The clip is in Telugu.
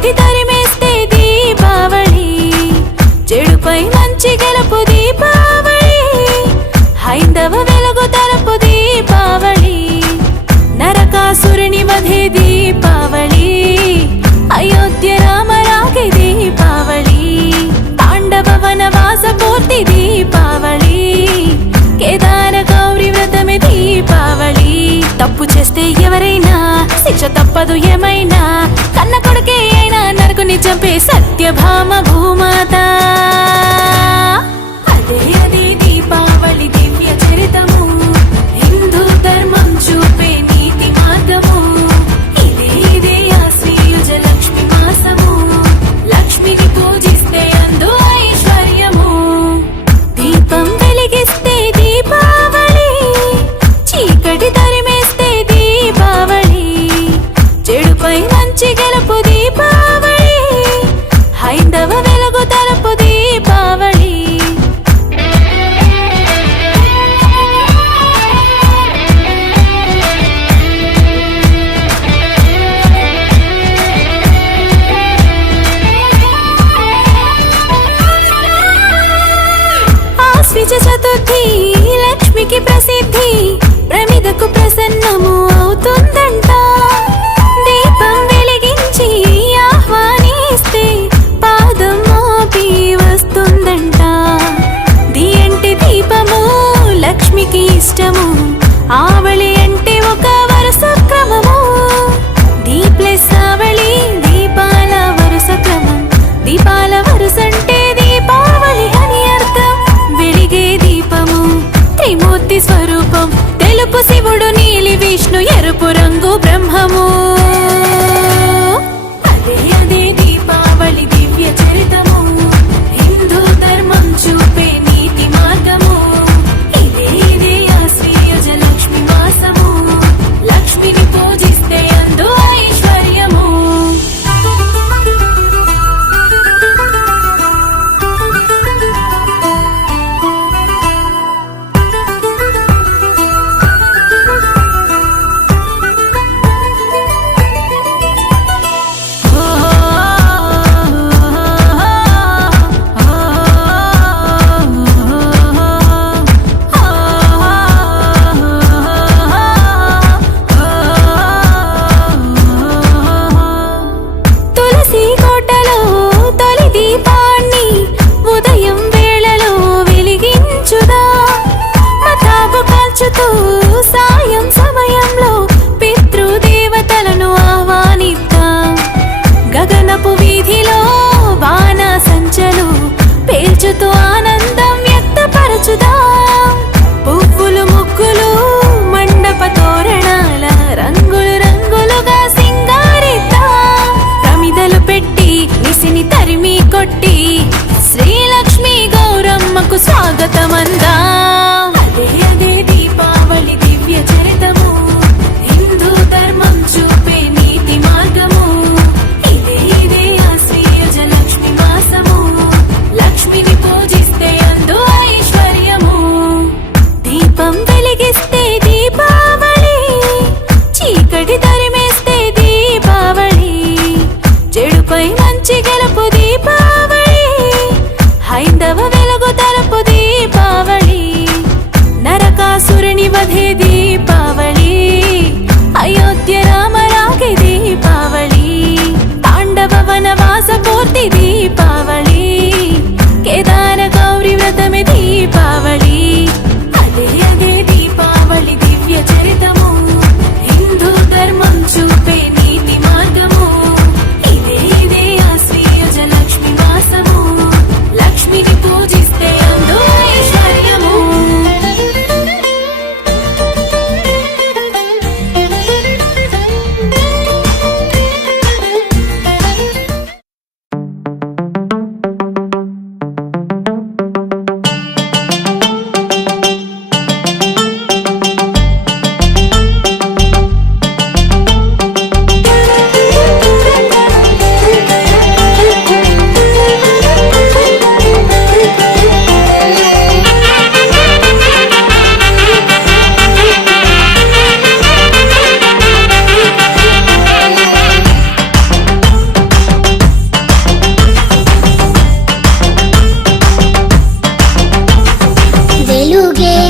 చీకటి తరిమేస్తే దీపావళి, చెడుపై మంచి గెలుపు దీపావళి, హైందవ వెలుగు తరపు దీపావళి, నరకాసురుని వధే దీపావళి, అయోధ్య రామరాగే దీపావళి, పాండవ వనవాస పూర్తి దీపావళి, కేదార గౌరీ వ్రతమే దీపావళి. తప్పు చేస్తే ఎవరైనా శిక్ష తప్పదు ఏమైనా, కన్న కొడుకే అయినా నరకుని చంపే సత్యభామ భూమాత. అదే అదే దీపావళి దివ్య చరితము, హిందూ ధర్మం చూపే నీతి మార్గము. ఇదే ఇదే ఆశ్వయుజ లక్ష్మి మాసము, లక్ష్మిని పూజిస్తే అందు ఐశ్వర్యము. దీపం వెలిగిస్తే దీపావళి, చీకటి తరిమేస్తే దీపావళి, చెడుపై మంచి గెలుపు దీపావళి, హైందవ వెలుగు తరపు దీపావళి. ఆశ్విజ చతుర్థి లక్ష్మికి ప్రసిద్ధి, ప్రమిదకు ప్రసన్నము అవుతుందంట. దీపం వెలిగించి ఆహ్వానిస్తే పాదం మోపి వస్తుందంట. దియంటి దీపము లక్ష్మికి ఇష్టము, ఆవళి అంటే ఒక వరుస క్రమము. దీప్లెస్ ఆవళి దీపాల వరుస క్రమం, దీపాల వరుసంటే దీపావళి అని అర్థం. వెలిగే దీపము త్రిమూర్తి స్వరూపం, తెలుపు శివుడు, నీలి విష్ణు, ఎరుపు రంగు బ్రహ్మము. అదే అదే దీపావళి దివ్య చరితము, హిందూ ధర్మం చూపే నీతి మార్గము. ఇదే ఇదే ఆశ్వయుజ లక్ష్మి మాసము, లక్ష్మిని పూజిస్తే అందు ఐశ్వర్యము. తులసి కోటలో తొలి దీపాన్ని ఉదయం వేళలో వెలిగించుదా, మతాబు కాల్చుతూ సాయం సమయంలో పితృదేవతలను ఆహ్వానిద్దాం. గగనపు వీధిలో వాన సంచలు పేల్చుతూ ఆనందం వ్యక్తపరచుదాం. పువ్వులు ముగ్గులు మండప తోరణాల రంగులు రంగులుగా సింగారిద్దాం. ప్రమిదలు పెట్టి నిసిని తరిమి కొట్టి శ్రీలక్ష్మి గౌరమ్మకు స్వాగతమందాం. అదే అదే దీపావళి దివ్య చరితము, హిందూ ధర్మం చూపే నీతి మార్గము. ఇదే ఇదే ఆశ్వయుజ లక్ష్మి మాసము, లక్ష్మిని పూజిస్తే అందు ఐశ్వర్యము. దీపం వెలిగిస్తే దీపావళి, చీకటి తరిమేస్తే దీపావళి, చెడుపై మంచి గెలుపు దీపావళి.